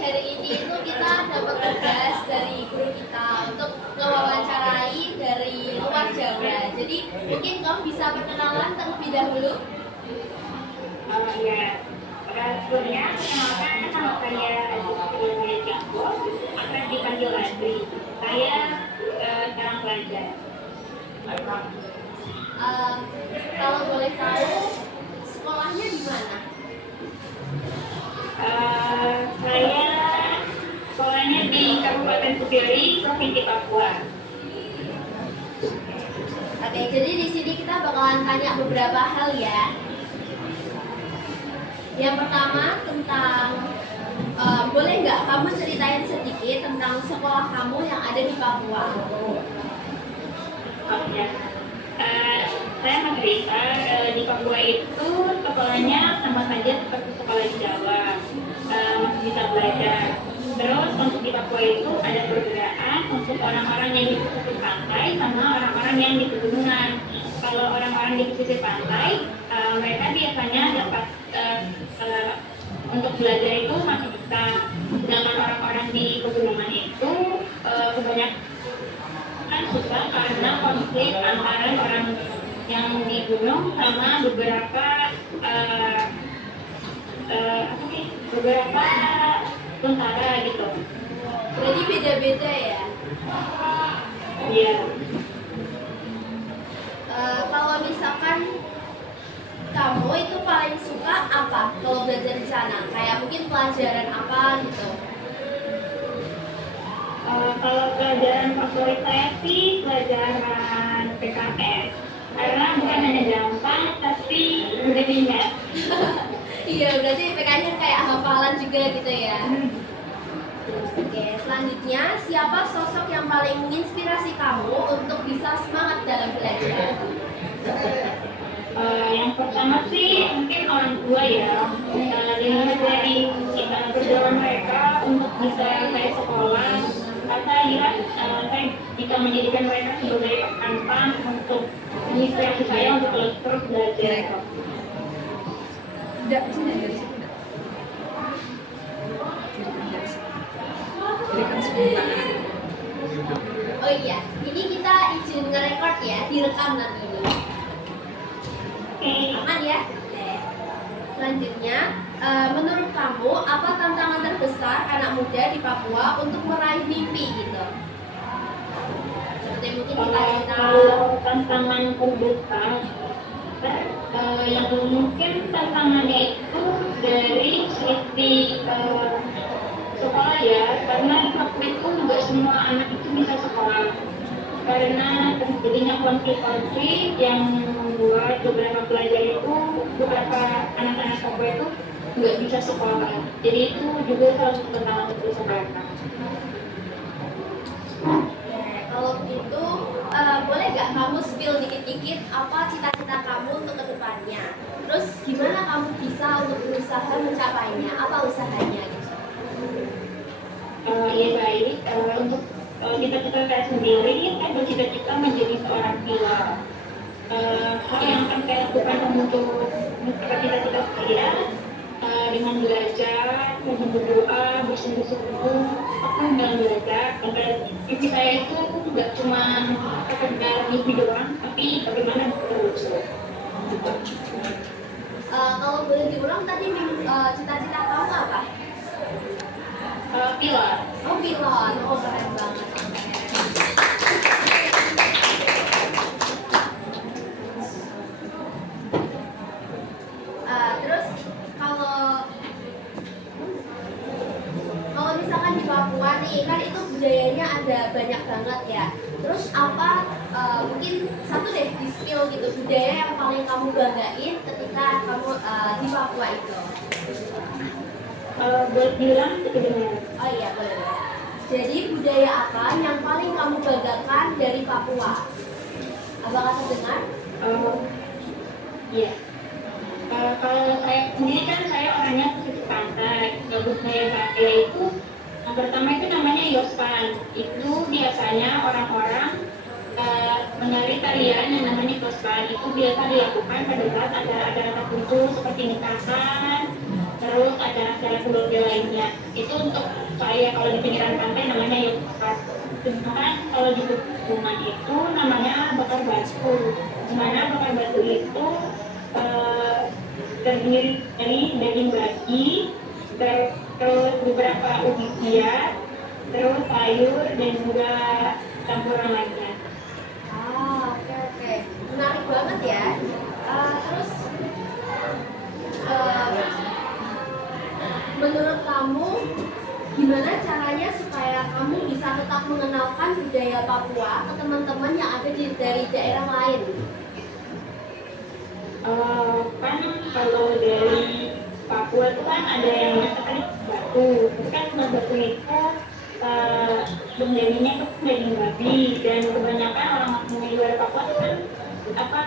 hari ini itu kita dapat tugas dari guru kita untuk mewawancarai dari luar Jawa. Jadi mungkin kamu bisa perkenalan terlebih dahulu. Ya, pada sebelumnya perkenalkan nama saya Aditya Janggo, akan dipanggil Adri. Saya sekarang pelajar. Eh, Kalau boleh tahu sekolahnya di mana? Saya sekolahnya di Kabupaten Putri, Provinsi Papua. Oke, jadi di sini kita bakalan tanya beberapa hal ya. Yang pertama tentang boleh nggak kamu ceritain sedikit tentang sekolah kamu yang ada di Papua? Oh ya, saya mencerita di Papua itu sekolahnya sama saja seperti sekolah di Jawa, masih bisa belajar. Terus untuk di Papua itu ada perbedaan untuk orang-orang yang di pesisir pantai sama orang-orang yang di pegunungan. Kalau orang-orang di pesisir pantai, mereka biasanya dapat untuk belajar itu masih bisa. Sedangkan orang-orang di pegunungan itu kebanyakan susah karena konflik antara orang yang di gunung sama beberapa tentara gitu. Jadi beda-beda ya. Iya. Kalau misalkan kamu itu paling suka apa kalau belajar di sana? Kayak mungkin pelajaran apa gitu? Kalau pelajaran favorit saya sih pelajaran PKS karena bukan hanya gampang tapi mudah diingat. Iya, berarti PK-nya kayak hafalan juga gitu ya. Oke, selanjutnya siapa sosok yang paling menginspirasi kamu untuk bisa semangat dalam belajar? Yang pertama sih mungkin orang tua ya, dilihat dari perjuangan mereka untuk bisa saya sekolah. Saya lihat saya bisa menjadikan mereka sebagai panutan untuk menginspirasi saya untuk terus belajar. Tidak, sini dari situ tidak. Jadi kan sebentar. Oh iya, ini kita izin nge-record ya, direkam nanti ini. Oke. Aman ya? Oke. Selanjutnya, menurut kamu apa tantangan terbesar anak muda di Papua untuk meraih mimpi gitu? Seperti mungkin cita-cita. Kalau tantangan terbesar, yang mungkin tantangannya itu dari sisi sekolah ya, karena waktu itu nggak semua anak itu bisa sekolah karena terjadinya konflik-konflik yang membuat beberapa pelajar itu, beberapa anak-anak Papua itu nggak bisa sekolah. Jadi itu juga salah satu tantangan terbesar mereka. Kalau begitu, boleh nggak kamu spill dikit-dikit apa cita-cita kamu untuk kedepannya? Terus gimana kamu bisa untuk berusaha mencapainya? Apa usahanya gitu? Ya baik, untuk cita-cita saya sendiri, saya bercita-cita menjadi seorang pilot. Hal yang akan saya lakukan untuk mencapai cita-cita saya dengan belajar, dengan berdoa, bersungguh-sungguh, aku dalam belajar agar mimpi saya itu nggak cuma sekedar mimpi doang, tapi bagaimana terus. Kalau boleh diulang tadi cita-cita kamu apa? Pilot. Oh pilot, oh keren banget. Terus kalau misalkan di Papua nih kan itu budayanya ada banyak banget ya. Terus apa mungkin satu deh di skill gitu budaya yang paling kamu banggain ketika kamu di Papua itu? Buat bilang kedengaran. Oh iya boleh. Jadi budaya apa yang paling kamu banggakan dari Papua? Apakah terdengar? Iya. Kalau saya sendiri kan saya orangnya pesisir pantai. Budaya Papua itu yang pertama itu namanya Yospan. Itu biasanya orang-orang menari tarian yang namanya Yospan. Itu biasa dilakukan pada saat ada acara tertentu seperti nikahan, terus acara-acara keluarga lainnya. Itu untuk saya kalau di pinggiran pantai namanya yogurt. Sedangkan kalau di pegunungan itu namanya bakar batu. Dimana bakar batu itu eh, terdiri dari daging babi, terus beberapa ubi biar, terus sayur dan juga campuran lainnya. Oke oke, menarik banget ya. Terus eh, menurut kamu gimana caranya supaya kamu bisa tetap mengenalkan budaya Papua ke teman-teman yang ada dari daerah lain? Kan kalau dari Papua itu kan ada yang masakan batu, terus kan batu itu dagingnya itu daging babi, dan kebanyakan orang di luar Papua itu kan apa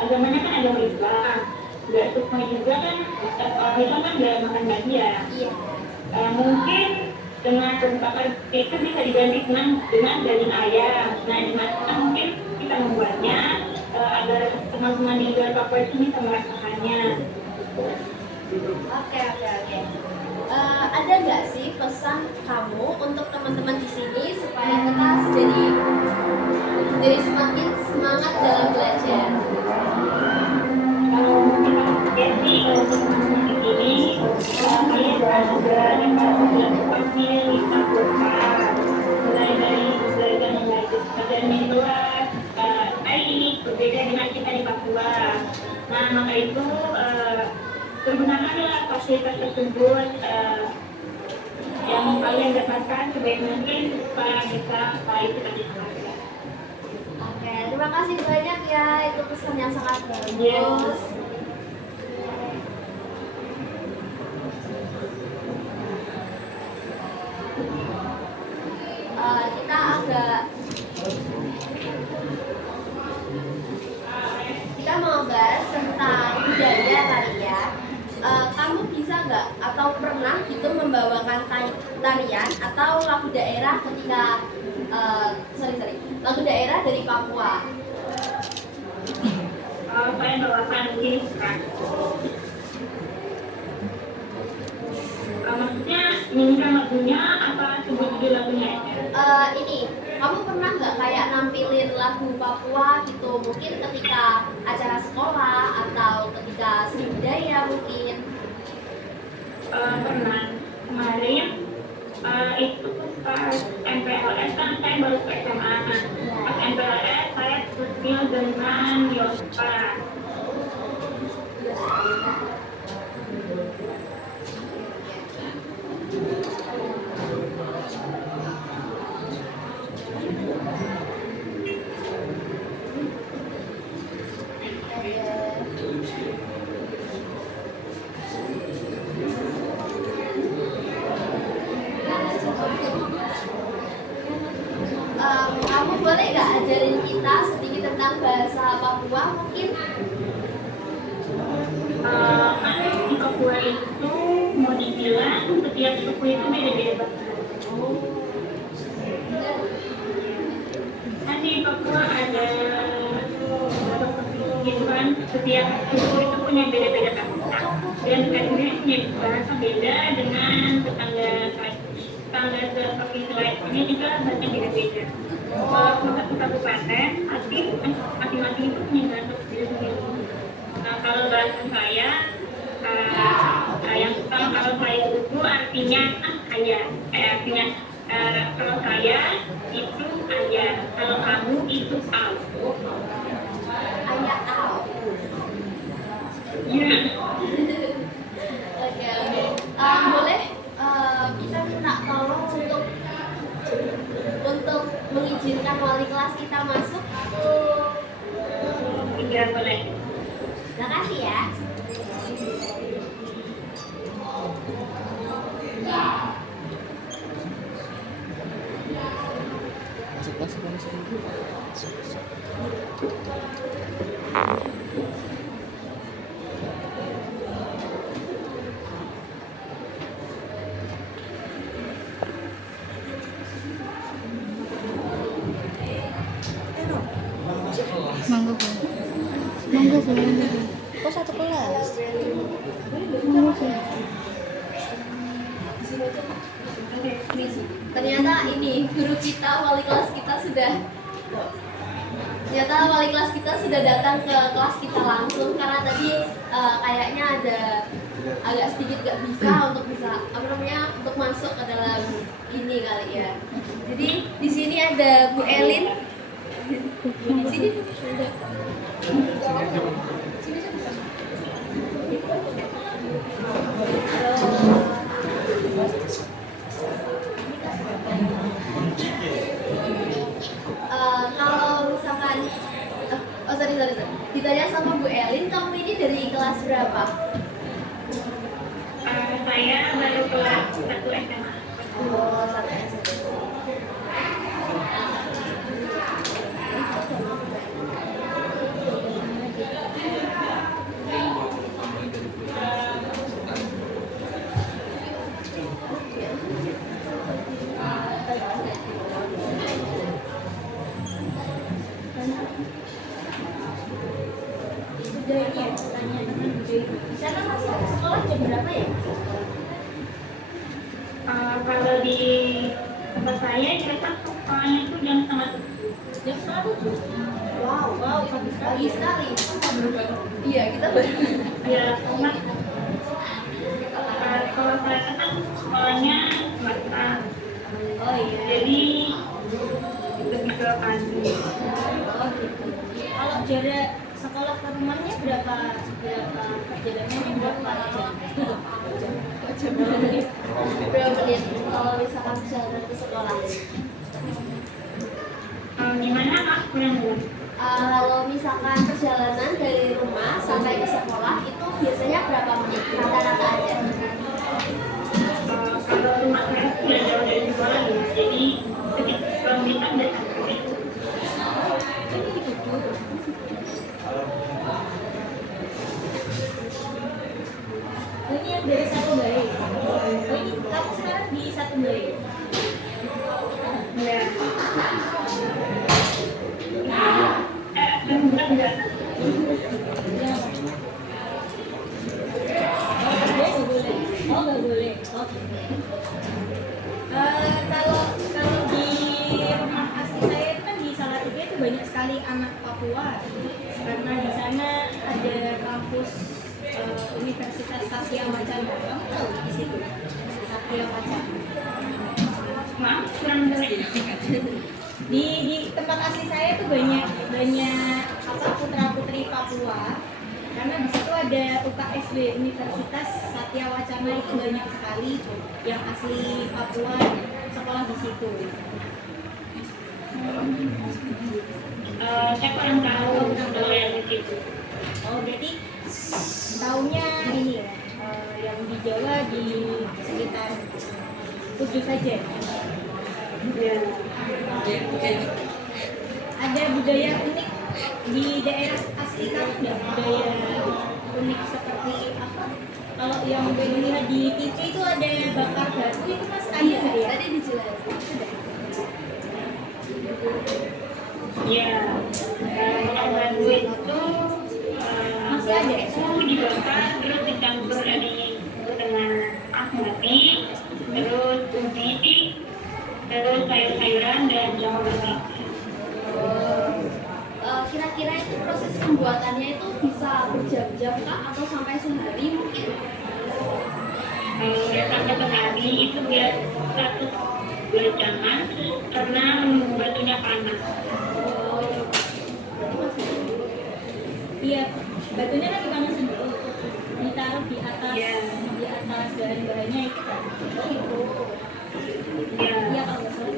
agamanya kan agama Islam, nggak semua juga kan orang Islam kan nggak makan babi ya. Iya. Mungkin dengan bakar itu bisa diganti dengan daging ayam. Nah, di mana mungkin kita membuatnya agar teman-teman di luar Papua itu bisa merasakannya. Oke oke oke. Ada nggak sih pesan kamu untuk teman-teman di sini supaya kita jadi semakin semangat dalam belajar? Kalau kita lihat nih untuk teman-teman di sini, kalian belajar panggil lakukan mulai dari belajar mengajar pelajaran di luar. Ini berbeda dengan kita di Papua. Nah, maka itu pergunakanlah fasilitas tersebut yang kalian dapatkan sebaik mungkin supaya bisa baik kita dilakukan. Oke, terima kasih banyak ya, itu pesan yang sangat bagus. Kita mau bahas tentang budaya kali ya. Kamu bisa nggak atau pernah gitu membawakan tarian atau lagu daerah ketika lagu daerah dari Papua? Saya bawakan ini kan. Maksudnya nyanyikan lagunya apa sebut judul lagunya aja? Ini kamu pernah nggak kayak nampilin lagu Papua gitu, mungkin ketika acara sekolah atau ketika seni budaya mungkin? Pernah kemarin itu pas MPLS kan saya baru ke SMA. Pas MPLS saya tampil dengan Yospa. Kamu boleh nggak ajarin kita sedikit tentang bahasa Papua mungkin? Di Papua itu mau dibilang setiap suku itu beda-beda banget. Kan di Papua ada gitu kan, setiap suku itu punya beda-beda bahasa, dan kadang-kadang punya bahasa beda dengan tetangga seperti lainnya juga bahasa beda-beda. Satu kabupaten pasti masing-masing itu punya bahasa sendiri-sendiri. Nah, kalau bahasa saya kalau saya itu artinya ayah, artinya kalau saya itu ayah, kalau kamu itu au. Ayah au. Iya. Oke oke. Boleh kita minta tolong untuk mengizinkan wali kelas kita masuk? Iya, boleh. Terima kasih ya. Mangga bu, mangga bu. Kok satu kelas? Mangga bu. kita, wali kelas kita sudah ternyata wali kelas kita sudah datang ke kelas kita langsung karena tadi kayaknya ada agak sedikit gak bisa untuk masuk ke dalam ini kali ya. Jadi di sini ada Bu Elin. Sini. Kalau misalkan sorry. Ditanya sama Bu Elin, kamu ini dari kelas berapa? Saya baru kelas 1 SMA. Oh, 1 SMA. Di sana masih sekolah jam berapa ya? Kalau di tempat saya kita sekolahnya itu jam 6:30. Jam 7. Wow, pagi sekali. Iya, kita baru. Ya, cuma kalau saya kan sekolahnya swasta. Oh iya. Jadi lebih ke pagi. Oh gitu. Kalau jarak sekolah ke rumahnya berapa perjalanannya berapa jam? Berapa menit kalau misalkan perjalanan ke sekolah? Gimana Kak? Kalau misalkan perjalanan dari rumah sampai ke sekolah itu biasanya berapa menit? Rata-rata aja. Kalau rumah saya sudah jauh dari sekolah ya, jadi ketika kita udah sampai. Ini yang dari Satu Baik. Oh, ini kamu sekarang di Satu Baik. Ya. Enggak. Oh, nggak boleh. Oke. Kalau di rumah asli saya itu kan di Salatiga itu banyak sekali anak Papua karena di sana ada kampus Universitas Satya Wacana. Kamu tahu di situ Satya Wacana? Maaf, kurang boleh. Di tempat asli saya tuh banyak putra-putri Papua karena di situ ada UKSW Universitas Satya Wacana itu banyak sekali yang asli Papua sekolah di situ. Saya kurang tahu kalau yang di situ. Oh berarti tahunnya ini ya yang di Jawa di sekitar Kudus saja. Ya. Ada budaya unik di daerah asli kamu nggak? Budaya unik seperti apa? Kalau yang dilihat di TV itu ada bakar batu itu mas ada nggak ya? Tadi dijelasin sudah. Ya. Bakar itu Masih ada? itu dibakar terus dicampur dengan asmati, terus ubi, terus sayur-sayuran dan jamur. Kira-kira itu proses pembuatannya itu bisa berjam-jam kah atau sampai sehari mungkin? Sampai sehari itu biar 1-2 jaman karena batunya panas. Iya, batunya kan dipanasin dulu, ditaruh di atas bahan-bahannya itu kan. Oh gitu. Iya kalau nggak salah.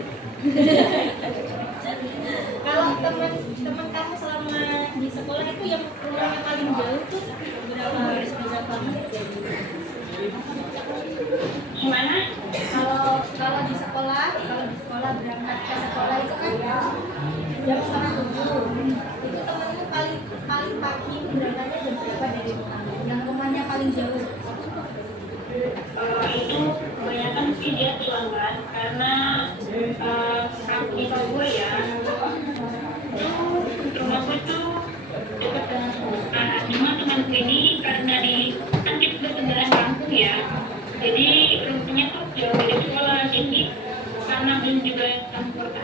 Kalau teman kamu selama di sekolah itu yang rumahnya paling jauh tuh berapa menit dari? Gimana? Kalau di sekolah berangkat ke sekolah itu kan jam 6:30. Itu temanmu paling pagi itu berangkatnya jam berapa dari rumah? Yang rumahnya paling jauh? Itu kebanyakan sih dia pelanggan karena kaki gue ya rumahku tuh dekat dengan sekolah. Cuma temanku ini karena kan kita udah kendaraan kampung ya, jadi rumahnya tuh jauh dari sekolah, jadi karena belum juga transportasi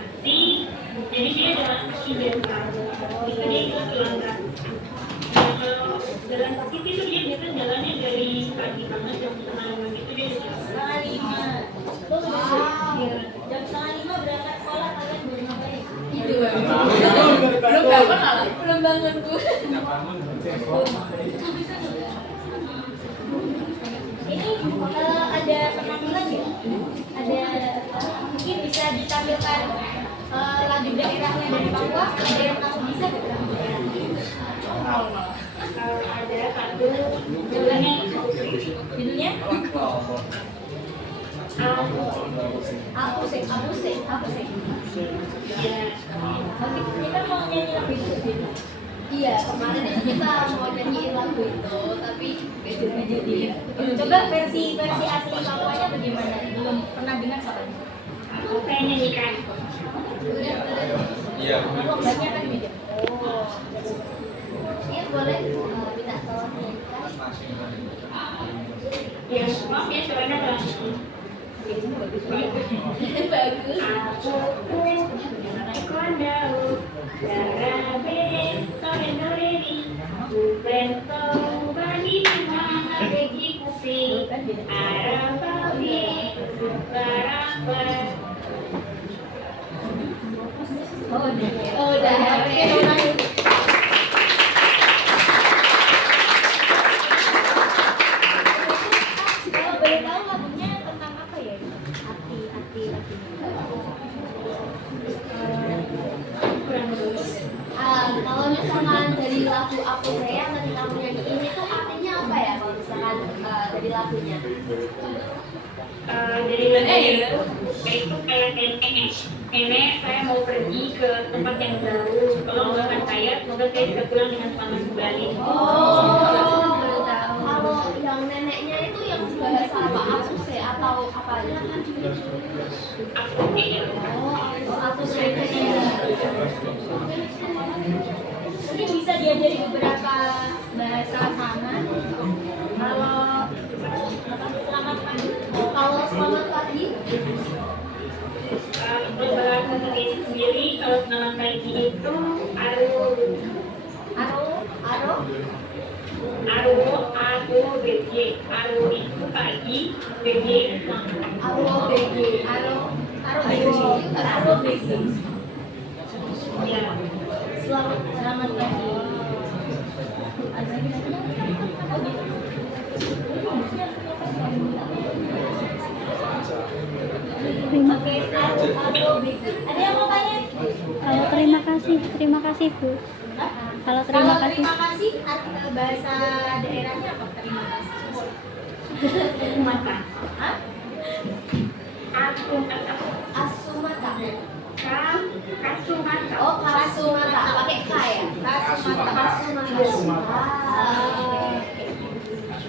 Jadi dia jalan kaki biasa. Itu dia ikut langgar. Nah, kalau jalan kaki itu dia biasa jalannya dari pagi banget jam 4:30 gitu dia udah jalan. 4:30. Tuh Iya. jam 4:30 berangkat sekolah kalian belum ngapain? Itu belum bangun tuh. Ini ada penampilan ya? Ada mungkin bisa ditampilkan lagu daerahnya dari Papua. Ada yang kamu bisa gak lagu daerahnya? Ada satu judulnya Judulnya? Aku Aku sih. ya. Oke, kita mau nyanyi lagu itu sih. Iya, kemarin itu kita mau nyanyiin lagu itu, tapi Nggak jadi ya. Coba versi asli Papuanya bagaimana? Belum pernah dengar soalnya. Aku pengen nyanyikan. udah. Oh, banyak kan beda. Oh, iya boleh minta tolong nyanyikan. Ya, maaf ya suaranya terlalu. Bagus. Aku kondau darabe torendoreri bento bani mana begi kupi arababi baraba. Oh, udah. Oke, ulangi. Kalau boleh tahu lagunya tentang apa ya? Hati. Kalau misalkan dari lagu Aku Sayang tadi kamu nyanyiin itu artinya apa ya kalau misalkan dari lagunya? Jadi itu kayak nenek saya mau pergi ke tempat yang jauh, tolong doakan saya semoga saya bisa pulang dengan selamat kembali. Oh, kalau yang neneknya itu yang bahasa apa? Aku se atau apa aja? Aku kayaknya Aku sayang. Mungkin bisa diajari beberapa bahasa sama. Kalau selamat pagi. Kalau selamat pagi, untuk bahasa ini sendiri kalau selamat pagi itu aro, aru bg aru itu pagi bg itu selamat. aro begi. Ya. Selamat pagi. Oke, ada yang mau tanya? Kalau terima kasih Bu. Kalau terima kasih. Terima kasih, bahasa daerahnya apa? Terima kasih. Mata. Hah? Asumata. Kasumata. Oh, kasumata. Pakai K ya? Kasumata. Kasumata.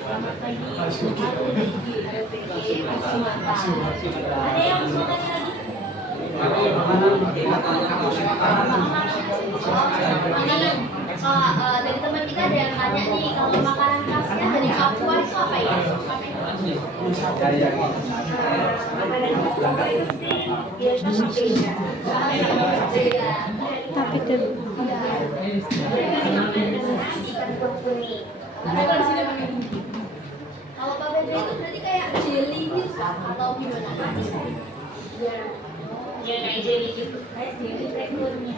Selamat pagi. Kasumata. Ada yang mau tanya lagi? Dari teman kita ada yang tanya nih, kalau makanan khasnya dari Papua itu apa ya? Tapi tuh Kalau papeda itu berarti kayak jelly gitu atau gimana? Ya kayak jelly gitu. Kayak jelly teksturnya.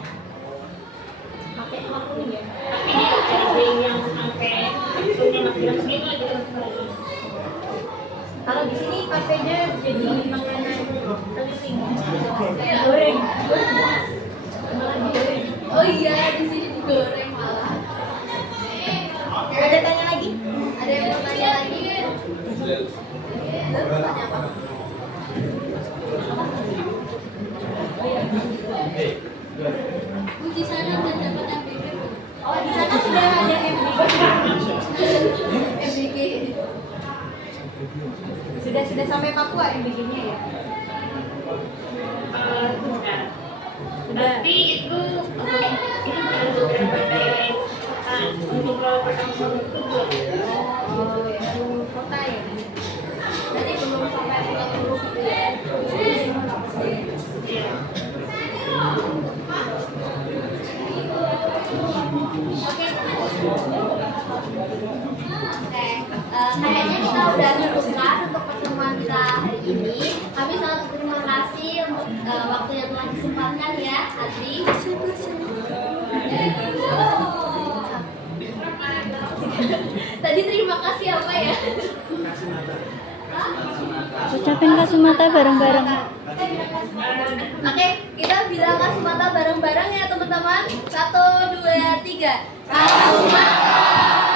Pakai maklum ya. Tapi dia ada jelly yang sampai teksturnya masih jelas gitu aja lagi. Kalau di sini papeda jadi makanan keliling. Goreng. Malah digoreng. Oh iya, di sini digoreng malah. Ada tanya lagi? Ada yang mau tanya lagi? Tanya apa? Di sana udah dapat MBK. Oh, di sana sudah ada MBK. MBK. Sudah sampai Papua MBK-nya ya? Sudah. Tapi itu ini bukan beberapa daerah untuk perkampungan itu belum. Oh, ya. Kota ya? Jadi belum sampai 40 gitu ya. Iya. Kayaknya kita udah cukupkan untuk pertemuan kita hari ini. Kami sangat berterima kasih untuk waktu yang telah disempatkan ya, Adri. Tadi terima kasih apa ya? Ucapin kacamata bareng-bareng. Oke, kita bilang kacamata bareng-bareng ya teman-teman. 1, 2, 3. Kacamata.